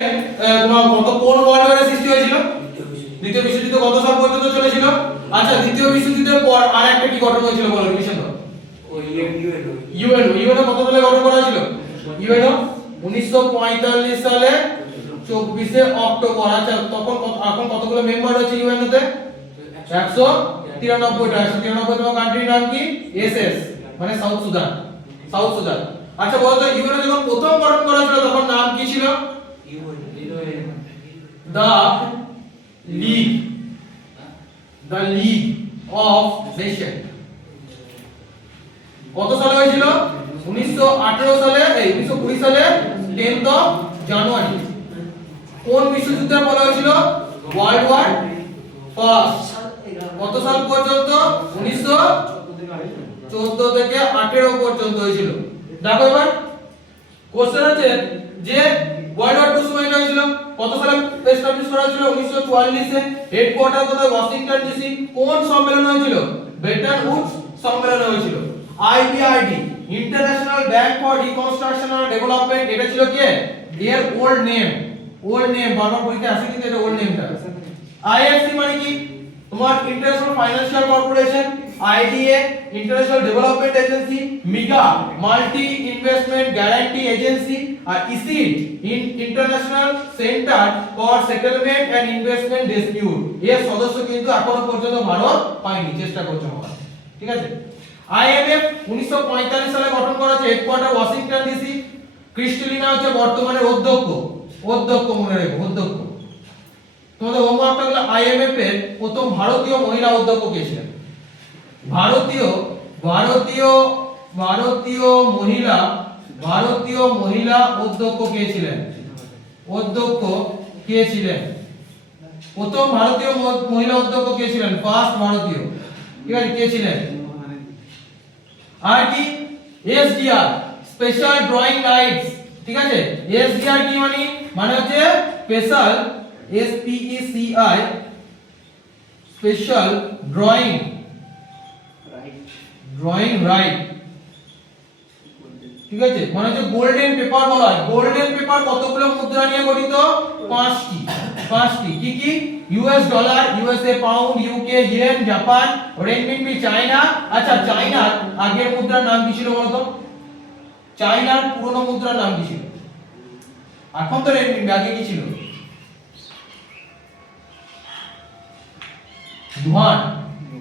কত কোন ওয়ার্ল্ড ওয়ারের সৃষ্টি হয়েছিল? দ্বিতীয় বিশ্বযুদ্ধ কত সাল পর্যন্ত চলেছিল? আচ্ছা, দ্বিতীয় বিশ্বযুদ্ধের পর আরেকটা কি গঠন হয়েছিল বলো, রিভিশন দাও। ইউএনও কত সালে গঠন করা হয়েছিল? ইউএনও 1945 সালে 24শে অক্টোবর। আচ্ছা, তখন এখন কতগুলো মেম্বার রয়েছে ইউএনও তে? 193টা। 193তম কান্ট্রির নাম কি? এসএস, মানে সাউথ সুদান। South Sudan. আচ্ছা বলো তো, ইউএনও যখন প্রথম গঠন করা হয়েছিল তখন নাম কি ছিল? The league of nation. কত সালে হয়েছিল? 1918 সালে, 1920 সালে 10th of জানুয়ারি। কোন বিশ্বযুদ্ধের বলা হয়েছিল? World war first. কত সাল পর্যন্ত? 1914 থেকে 18 পর্যন্ত হয়েছিল। দেখো এবার কোশ্চেন আছে যে ওয়ার্ল্ড ওয়ার 2 সময় হয়েছিল কত সালে এস্টাবলিশ করা হয়েছিল? 1944 এ। হেডকোয়ার্টার কোথায়? Washington DC. কোন সম্মেলন হয়েছিল? ব্রেটন উডস সম্মেলন হয়েছিল। IBRD, international bank for reconstruction and development, এটা ছিল কি? এর ওল্ড নেম। ওল্ড নেম বারবার পরীক্ষা আসে কিন্তু এটা ওল্ড নেমটা। আইএফসি মানে কি? তোমার international financial corporation. IDA, international development agency. MIGA, multi investment guarantee agency. আর ICSID, international centre for settlement and investment dispute. এর সদস্য কিন্তু এখনো পর্যন্ত ভারত পায়নি, চেষ্টা করছে ভারত। ঠিক আছে। আইএমএফ 1945 সালে গঠন করা হয়েছে, হেডকোয়ার্টার ওয়াশিংটন ডিসি। ক্রিস্টালিনা হচ্ছে বর্তমানের অধ্যক্ষ। অধ্যক্ষ মনে রেখো, অধ্যক্ষ। তোমাদের হোমওয়ার্কটা হলো আইএমএফ এর প্রথম ভারতীয় মহিলা অধ্যক্ষ কে ছিলেন? ভারতীয় মহিলা অধ্যক্ষ কে ছিলেন? অধ্যক্ষ কে ছিলেন? প্রথম ভারতীয় মহিলা অধ্যক্ষ কে ছিলেন? ফার্স্ট ভারতীয়। ঠিক আছে, কে ছিলেন? আর কি? SDR, special drawing rights. ঠিক আছে, এসডিআর কি মানে হচ্ছে স্পেশাল, এসপিইসিআই, স্পেশাল ড্রয়িং রাইট। ঠিক আছে, মানে হচ্ছে গোল্ডেন পেপার বলা হয়। গোল্ডেন পেপার কতগুলো মুদ্রা নিয়ে গঠিত? 5টি। কি কি? US dollar, USA pound, UK yen, Japan renminbi, China. আচ্ছা, চায়নার আগের মুদ্রার নাম কি ছিল বলো তো? চায়নার পুরনো মুদ্রার নাম কি ছিল? এখন তো রেনমিনবি, আগে কি ছিল? ইউয়ান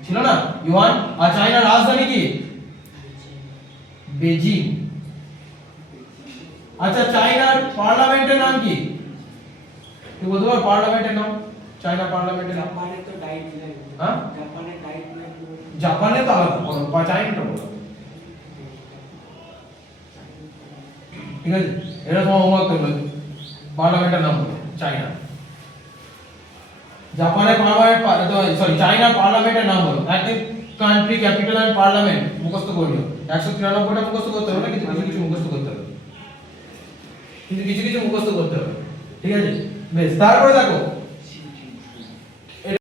ছিল না? ইউয়ান। আর চায়নার রাজধানী কি? বেজিং। আচ্ছা, চায়নার পার্লামেন্টের নাম কি? তুমি বলতে পারো পার্লামেন্টের নাম? চায়না পার্লামেন্টের নাম? জাপানে তো ডাইট নাই। হ্যাঁ, জাপানে ডাইট নাই। জাপানে তো আলাদা, বা চায়নাটা বলো। ঠিক আছে, এটা তোমার হোমওয়ার্ক করবে। পার্লামেন্টের নাম বলো চায়না। জাপানের পার্লামেন্ট, সরি, চায়না পার্লামেন্টের নাম বলো। একদিন কান্ট্রি, ক্যাপিটাল এন্ড পার্লামেন্ট মুখস্থ করবে। 193টা মুখস্থ করতে হবে না, কিছু মুখস্থ করতে হবে। ঠিক আছে, বেশ। তারপরে দেখো